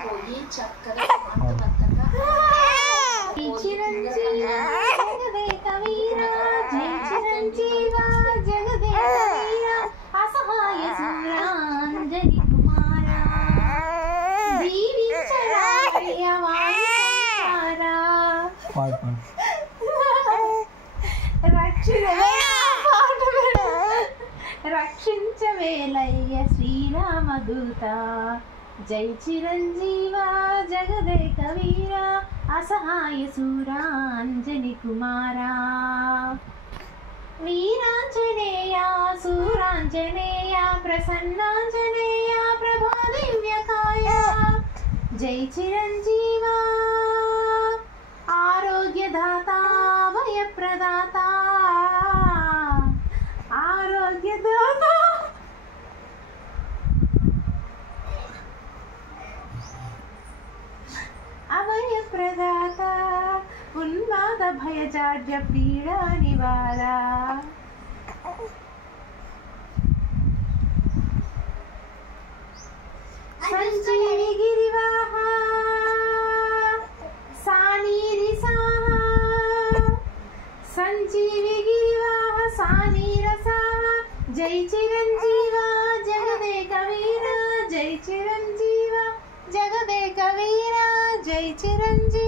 పోయి చక్కగా సమర్థవంతంగా చిరంజీవ జగదేక వీర జై చిరంజీవ జగదేక వీర అసహాయ సూరాంజని కుమార దీవించరాయ వాయుసారా రక్షించవేలయ్య శ్రీరామదూత జై చిరంజీవ జగదేక వీర అసహాయ సూరాంజని కుమారా వీరాంజనేయ సూరాంజనేయ ప్రసన్నాంజనేయ ప్రభా దివ్యకాయ జై చిరంజీవ ఆరోగ్యదాత భయప్రదాత ఆరోగ్యదాత అభయప్రదాత ఉన్మాద భయజాడ్య పీడా నివార సంజీవి గిరివాహ సానీరి సాహ సంజీవి గిరివాహ సానీర సాహ జై చిరంజీవ జగదేక వీర జై చిరంజీవ జగదేక వీర జై చిరంజీవ